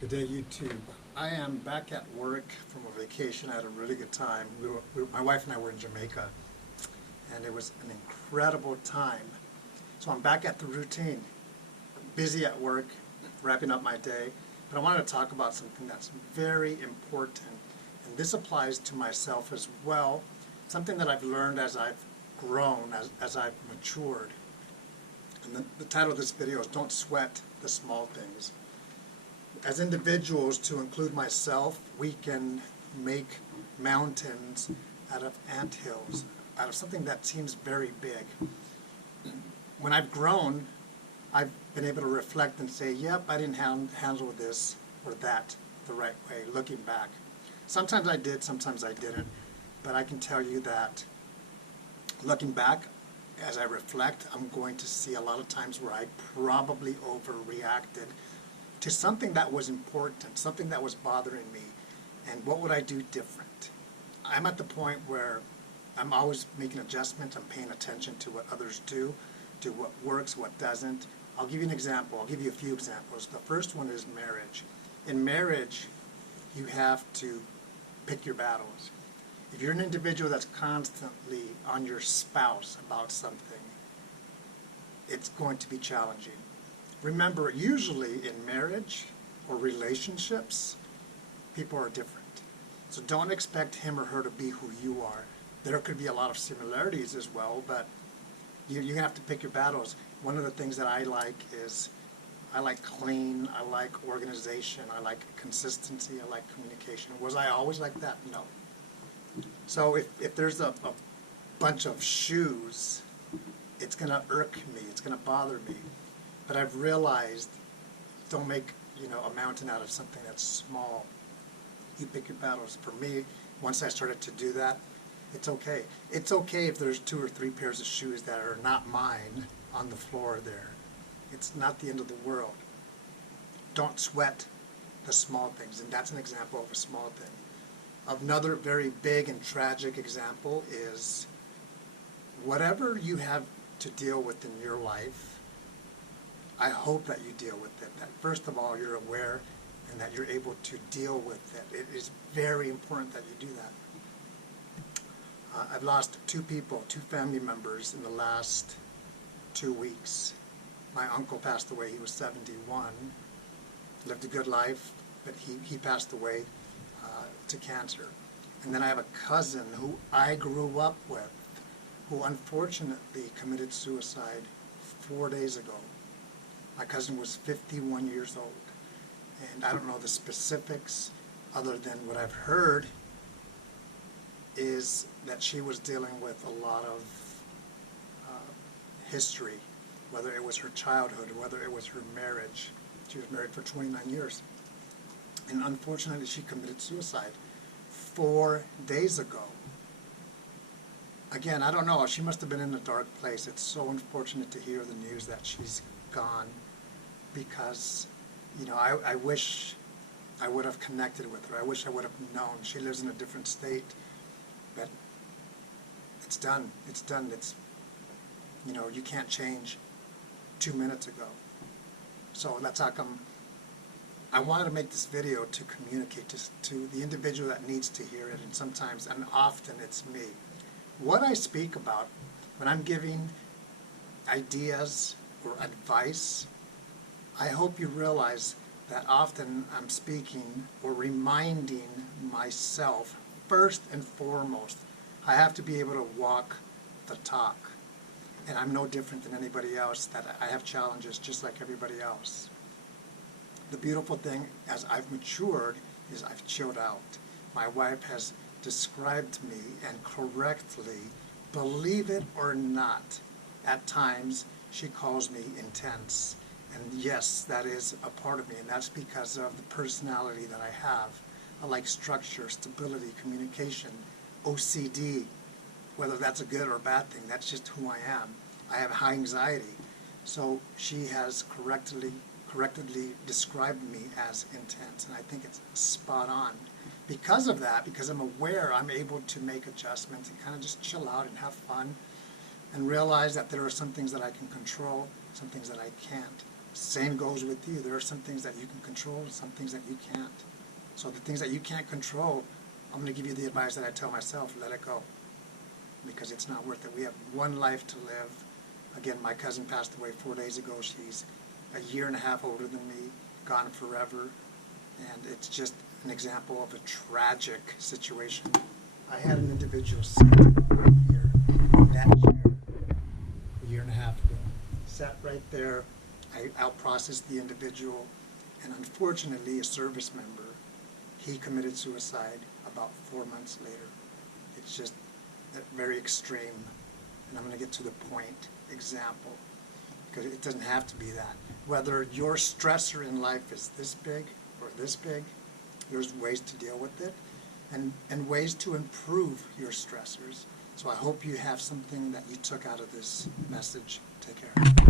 Good day, YouTube. I am back at work from a vacation. I had a really good time. My wife and I were in Jamaica, and it was an incredible time. So I'm back at the routine, busy at work, wrapping up my day. But I wanted to talk about something that's very important, and this applies to myself as well. Something that I've learned as I've grown, as I've matured. And the title of this video is Don't Sweat the Small Things. As individuals, to include myself, we can make mountains out of anthills, out of something that seems very big. When I've grown, I've been able to reflect and say, yep, I didn't handle this or that the right way, looking back. Sometimes I did, sometimes I didn't, but I can tell you that looking back, as I reflect, I'm going to see a lot of times where I probably overreacted to something that was important, something that was bothering me, and what would I do different? I'm at the point where I'm always making adjustments. I'm paying attention to what others do, to what works, what doesn't. I'll give you an example. I'll give you a few examples. The first one is marriage. In marriage, you have to pick your battles. If you're an individual that's constantly on your spouse about something, it's going to be challenging. Remember, usually in marriage or relationships, people are different. So don't expect him or her to be who you are. There could be a lot of similarities as well, but you're going to have to pick your battles. One of the things that I like is I like clean, I like organization, I like consistency, I like communication. Was I always like that? No. So if there's a bunch of shoes, it's going to irk me, it's going to bother me. But I've realized, don't make a mountain out of something that's small. You pick your battles. For me, once I started to do that, it's okay. It's okay if there's 2 or 3 pairs of shoes that are not mine on the floor there. It's not the end of the world. Don't sweat the small things, and that's an example of a small thing. Another very big and tragic example is whatever you have to deal with in your life, I hope that you deal with it, that first of all you're aware and that you're able to deal with it. It is very important that you do that. I've lost 2 people, 2 family members in the last 2 weeks. My uncle passed away. He was 71, lived a good life, but he passed away to cancer. And then I have a cousin who I grew up with who unfortunately committed suicide 4 days ago. My cousin was 51 years old, and I don't know the specifics other than what I've heard is that she was dealing with a lot of history, whether it was her childhood, whether it was her marriage. She was married for 29 years, and unfortunately she committed suicide 4 days ago. Again, I don't know, she must have been in a dark place. It's so unfortunate to hear the news that she's gone, because I wish I would have connected with her. I wish I would have known. She lives in a different state, but it's done. It's done. It's you can't change 2 minutes ago. So that's how come I wanted to make this video, to communicate to the individual that needs to hear it, and sometimes and often it's me. What I speak about when I'm giving ideas or advice, I hope you realize that often I'm speaking or reminding myself, first and foremost, I have to be able to walk the talk. And I'm no different than anybody else, that I have challenges just like everybody else. The beautiful thing, as I've matured, is I've chilled out. My wife has described me, and correctly, believe it or not, at times she calls me intense. And yes, that is a part of me, and that's because of the personality that I have. I like structure, stability, communication, OCD. Whether that's a good or a bad thing, that's just who I am. I have high anxiety. So she has correctly described me as intense, and I think it's spot on. Because of that, because I'm aware, I'm able to make adjustments and kind of just chill out and have fun and realize that there are some things that I can control, some things that I can't. same goes with you. There are some things that you can control and some things that you can't. So the things that you can't control, I'm going to give you the advice that I tell myself: let it go, because it's not worth it. We have one life to live. Again, my cousin passed away 4 days ago. She's a year and a half older than me, gone forever, and it's just an example of a tragic situation. I had an individual sit right here in that chair a year and a half ago. Sat right there. I out-processed the individual, and unfortunately, a service member, he committed suicide about 4 months later. It's just very extreme, and I'm going to get to the point example, because it doesn't have to be that. Whether your stressor in life is this big or this big, there's ways to deal with it and ways to improve your stressors. So I hope you have something that you took out of this message. Take care.